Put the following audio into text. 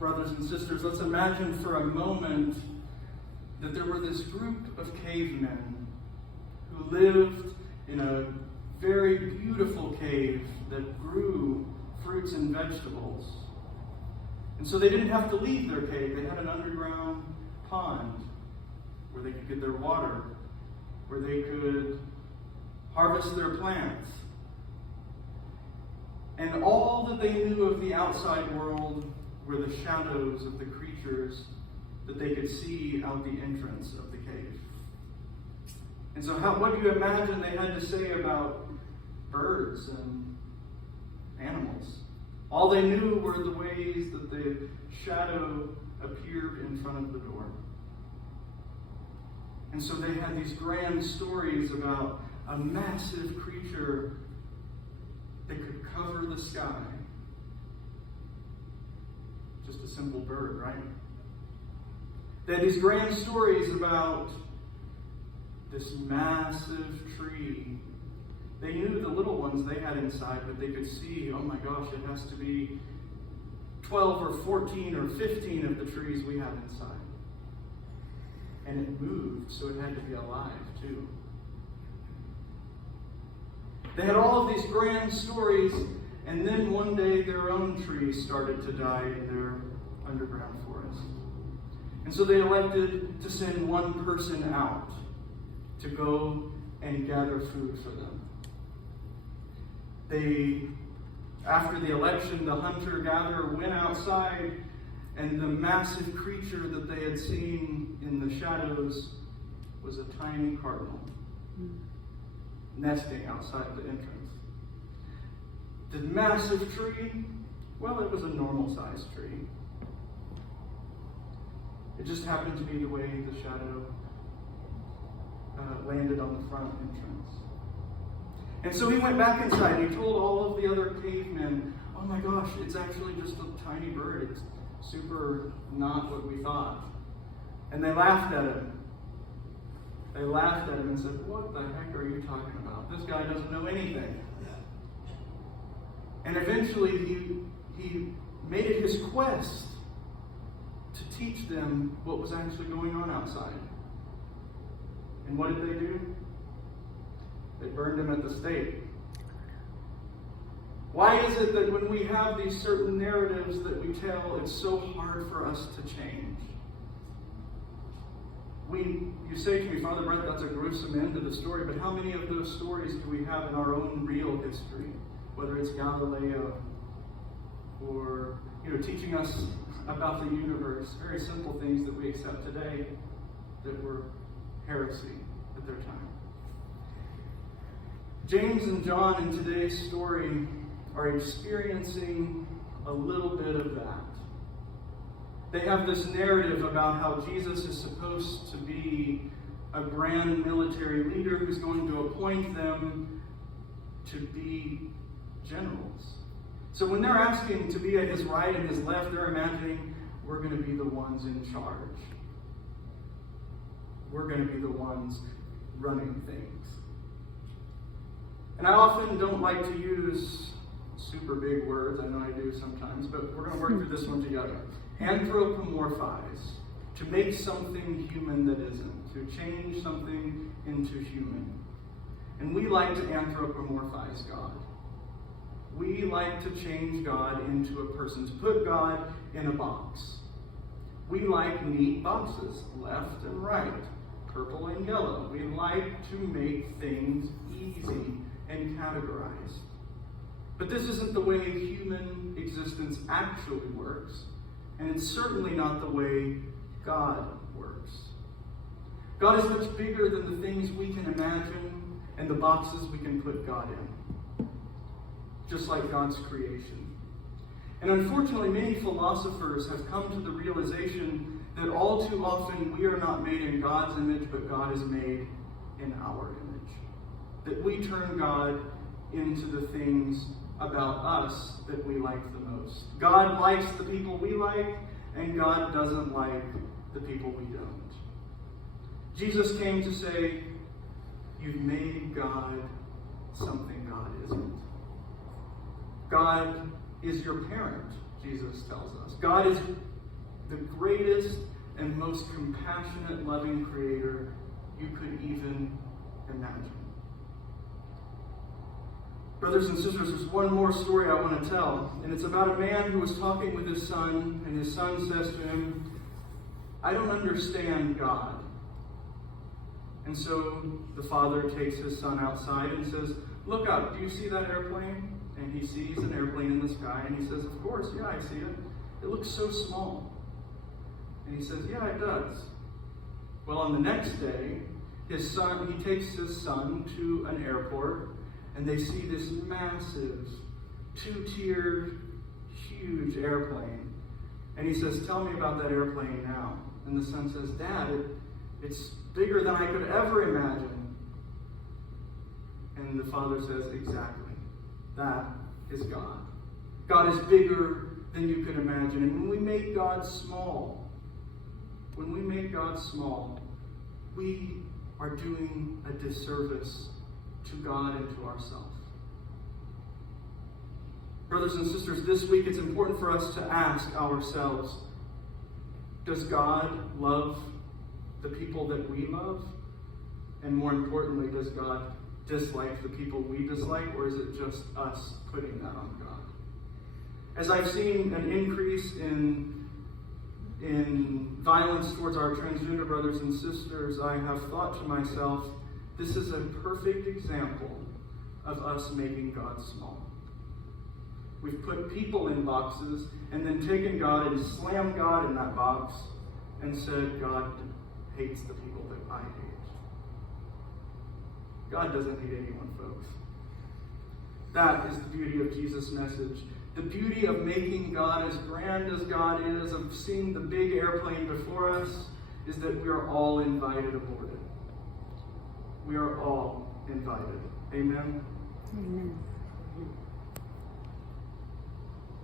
brothers and sisters, let's imagine for a moment that there were this group of cavemen who lived in a very beautiful cave that grew fruits and vegetables. And so they didn't have to leave their cave. They had an underground pond where they could get their water, where they could harvest their plants. And all that they knew of the outside world were the shadows of the creatures that they could see out the entrance of the cave. And so what do you imagine they had to say about birds and animals? All they knew were the ways that the shadow appeared in front of the door. And so they had these grand stories about a massive creature that could cover the sky. Just a simple bird, right? They had these grand stories about this massive tree. They knew the little ones they had inside, but they could see, oh my gosh, it has to be 12 or 14 or 15 of the trees we have inside. And it moved, so it had to be alive too. They had all of these grand stories, and then one day their own trees started to die in their underground forest. And so they elected to send one person out to go and gather food for them. After the election, the hunter-gatherer went outside, and the massive creature that they had seen in the shadows was a tiny cardinal nesting outside the entrance. The massive tree, well, it was a normal-sized tree. It just happened to be the way the shadow landed on the front entrance. And so he went back inside and he told all of the other cavemen, oh my gosh, it's actually just a tiny bird. It's super not what we thought. And they laughed at him. They laughed at him and said, what the heck are you talking about? This guy doesn't know anything. And eventually he made it his quest to teach them what was actually going on outside. And what did they do? They burned him at the stake. Why is it that when we have these certain narratives that we tell, it's so hard for us to change? You say to me, Father Brett, that's a gruesome end to the story, but how many of those stories do we have in our own real history? Whether it's Galileo or teaching us about the universe, very simple things that we accept today that were heresy at their time. James and John in today's story are experiencing a little bit of that. They have this narrative about how Jesus is supposed to be a grand military leader who's going to appoint them to be generals. So when they're asking to be at his right and his left, they're imagining we're going to be the ones in charge. We're going to be the ones running things. And I often don't like to use super big words. I know I do sometimes, but we're going to work through this one together. Anthropomorphize, to make something human that isn't, to change something into human. And we like to anthropomorphize God. We like to change God into a person, to put God in a box. We like neat boxes, left and right, purple and yellow. We like to make things easy and categorized. But this isn't the way human existence actually works, and it's certainly not the way God works. God is much bigger than the things we can imagine and the boxes we can put God in, just like God's creation. And unfortunately, many philosophers have come to the realization that all too often we are not made in God's image, but God is made in our image. That we turn God into the things about us that we like the most. God likes the people we like, and God doesn't like the people we don't. Jesus came to say, you've made God something God isn't. God is your parent, Jesus tells us. God is the greatest and most compassionate, loving creator you could even imagine. Brothers and sisters, there's one more story I want to tell, and it's about a man who was talking with his son, and his son says to him, "I don't understand God." And so the father takes his son outside and says, "Look up, do you see that airplane?" And he sees an airplane in the sky, and he says, "Of course, yeah, I see it. It looks so small." And he says, "Yeah, it does." Well, on the next day, he takes his son to an airport, and they see this massive, two-tiered, huge airplane. And he says, "Tell me about that airplane now." And the son says, "Dad, it's bigger than I could ever imagine." And the father says, "Exactly. That is God. God is bigger than you can imagine." And when we make God small, we are doing a disservice to God and to ourselves. Brothers and sisters, this week it's important for us to ask ourselves, does God love the people that we love? And more importantly, does God dislike the people we dislike, or is it just us putting that on God? As I've seen an increase in violence towards our transgender brothers and sisters, I have thought to myself, this is a perfect example of us making God small. We've put people in boxes and then taken God and slammed God in that box and said, God hates the people that I hate. God doesn't hate anyone, folks. That is the beauty of Jesus' message. The beauty of making God as grand as God is, of seeing the big airplane before us, is that we are all invited aboard it. We are all invited. Amen? Amen.